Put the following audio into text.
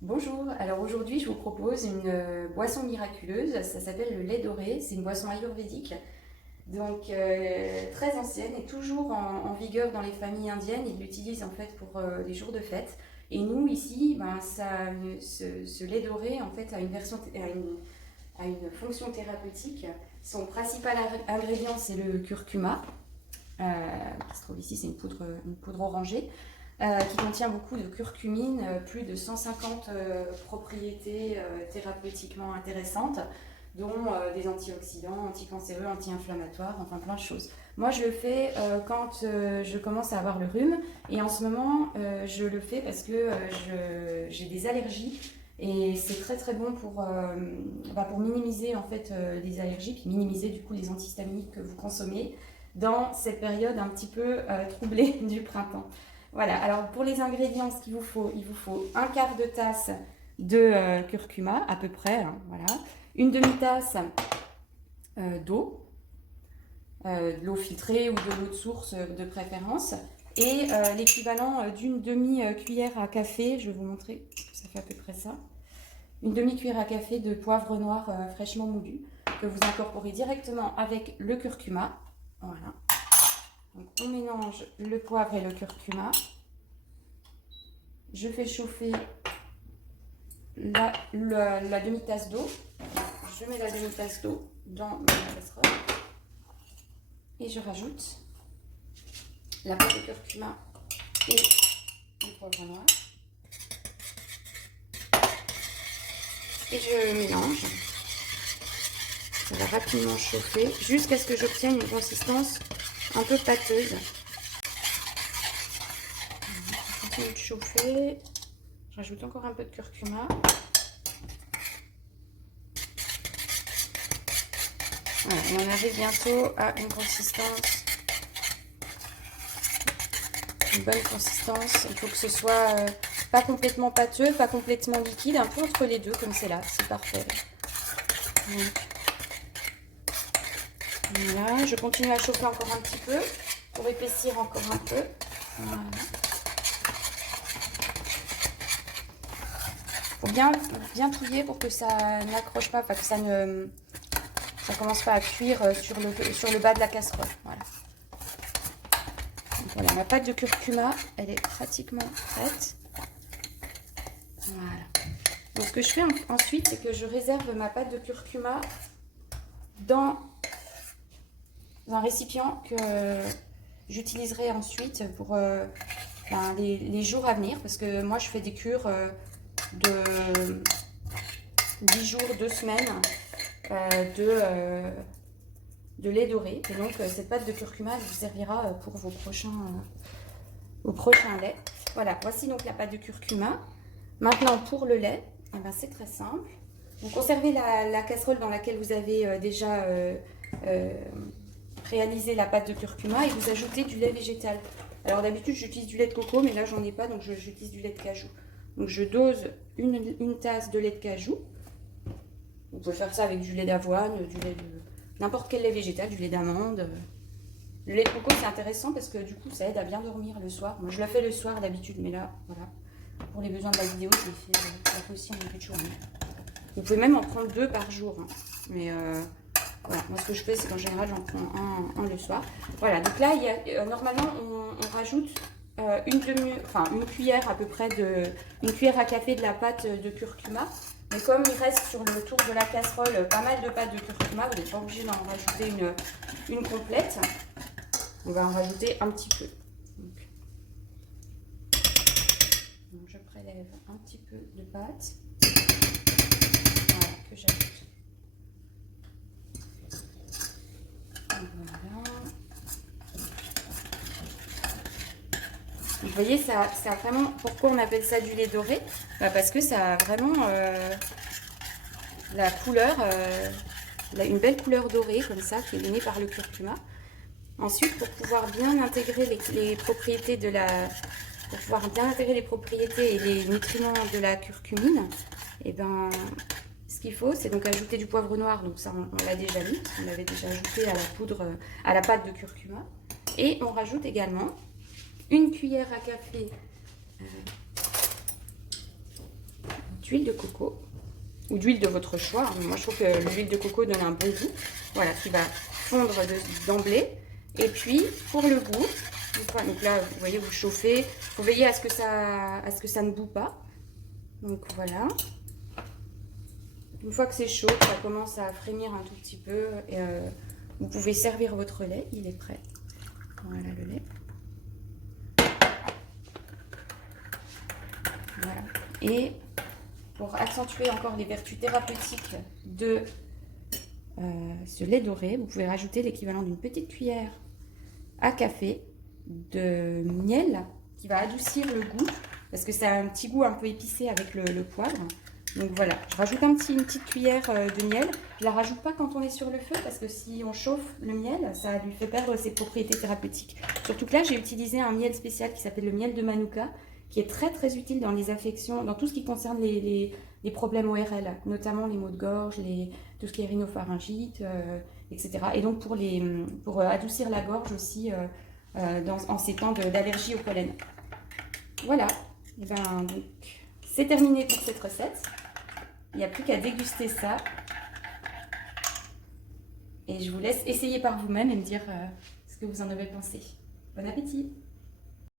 Bonjour, alors aujourd'hui je vous propose une boisson miraculeuse, ça s'appelle le lait doré, c'est une boisson ayurvédique, donc très ancienne et toujours en vigueur dans les familles indiennes, ils l'utilisent en fait pour les jours de fête. Et nous ici, ce lait doré en fait a une fonction thérapeutique. Son principal ingrédient c'est le curcuma, qui se trouve ici, c'est une poudre orangée qui contient beaucoup de curcumine, plus de 150 propriétés thérapeutiquement intéressantes, dont des antioxydants, anticancéreux, anti-inflammatoires, enfin plein de choses. Moi, je le fais quand je commence à avoir le rhume, et en ce moment, je le fais parce que j'ai des allergies. Et c'est très très bon pour minimiser en fait les allergies, puis minimiser du coup les antihistaminiques que vous consommez dans cette période un petit peu troublée du printemps. Voilà, alors pour les ingrédients, ce qu'il vous faut, il vous faut un quart de tasse de curcuma, à peu près, hein, voilà. Une demi-tasse d'eau, de l'eau filtrée ou de l'eau de source de préférence, et l'équivalent d'une demi-cuillère à café, je vais vous montrer, ça fait à peu près ça, une demi-cuillère à café de poivre noir fraîchement moulu, que vous incorporez directement avec le curcuma, voilà. Donc on mélange le poivre et le curcuma. Je fais chauffer la demi-tasse d'eau. Je mets la demi-tasse d'eau dans ma casserole. Et je rajoute la pâte de curcuma et le poivre noir. Et je mélange. Ça va rapidement chauffer jusqu'à ce que j'obtienne une consistance un peu pâteuse. Je continue de chauffer. Je rajoute encore un peu de curcuma. Voilà, et on arrive bientôt à une consistance, une bonne consistance. Il faut que ce soit pas complètement pâteux, pas complètement liquide, un peu entre les deux, comme c'est là, c'est parfait. Voilà, je continue à chauffer encore un petit peu pour épaissir encore un peu. Voilà. Faut bien touiller pour que ça n'accroche pas, que ça commence pas à cuire sur le bas de la casserole. Voilà. Donc voilà, ma pâte de curcuma, elle est pratiquement prête. Voilà. Donc ce que je fais ensuite, c'est que je réserve ma pâte de curcuma dans un récipient que j'utiliserai ensuite pour les jours à venir, parce que moi je fais des cures de 10 jours, 2 semaines de lait doré. Et donc cette pâte de curcuma elle vous servira pour vos prochains laits. Voilà, voici donc la pâte de curcuma. Maintenant pour le lait, eh ben, c'est très simple. Vous conservez la casserole dans laquelle vous avez déjà réalisé la pâte de curcuma et vous ajoutez du lait végétal. Alors d'habitude j'utilise du lait de coco, mais là j'en ai pas, donc j'utilise du lait de cajou. Donc je dose une tasse de lait de cajou. Vous pouvez faire ça avec du lait d'avoine, n'importe quel lait végétal, du lait d'amande. Le lait de coco c'est intéressant parce que du coup ça aide à bien dormir le soir. Moi je le fais le soir d'habitude, mais là voilà, pour les besoins de la vidéo je l'ai fait aussi en début de journée. Vous pouvez même en prendre 2 par jour, hein. Mais voilà, moi ce que je fais c'est qu'en général j'en prends un le soir. Voilà, donc là normalement on rajoute une cuillère à peu près une cuillère à café de la pâte de curcuma. Mais comme il reste sur le tour de la casserole pas mal de pâte de curcuma, vous n'êtes pas obligé d'en rajouter une complète. On va en rajouter un petit peu. Donc je prélève un petit peu de pâte. Voilà, que j'ajoute. Voilà. Vous voyez, ça a vraiment... Pourquoi on appelle ça du lait doré? Parce que ça a vraiment la couleur, une belle couleur dorée comme ça, qui est donnée par le curcuma. Ensuite, pour pouvoir bien intégrer les propriétés et les nutriments de la curcumine, et ben, ce qu'il faut, c'est donc ajouter du poivre noir. Donc ça, on l'a déjà mis, on l'avait déjà ajouté à la poudre, à la pâte de curcuma. Et on rajoute également une cuillère à café d'huile de coco ou d'huile de votre choix. Moi, je trouve que l'huile de coco donne un bon goût. Voilà, qui va fondre d'emblée. Et puis, pour le goût, donc là, vous voyez, vous chauffez. Il faut veiller à ce que ça ne bout pas. Donc voilà. Une fois que c'est chaud, ça commence à frémir un tout petit peu. Et, vous pouvez servir votre lait. Il est prêt. Voilà le lait. Voilà. Et pour accentuer encore les vertus thérapeutiques de ce lait doré, vous pouvez rajouter l'équivalent d'une petite cuillère à café de miel qui va adoucir le goût parce que ça a un petit goût un peu épicé avec le poivre. Donc voilà, je rajoute une petite cuillère de miel. Je ne la rajoute pas quand on est sur le feu parce que si on chauffe le miel, ça lui fait perdre ses propriétés thérapeutiques. Surtout que là, j'ai utilisé un miel spécial qui s'appelle le miel de Manuka, qui est très très utile dans les affections, dans tout ce qui concerne les problèmes ORL, notamment les maux de gorge, tout ce qui est rhinopharyngite, etc. Et donc pour adoucir la gorge aussi en ces temps d'allergie au pollen. Voilà, et ben, donc, c'est terminé pour cette recette. Il n'y a plus qu'à déguster ça. Et je vous laisse essayer par vous-même et me dire ce que vous en avez pensé. Bon appétit!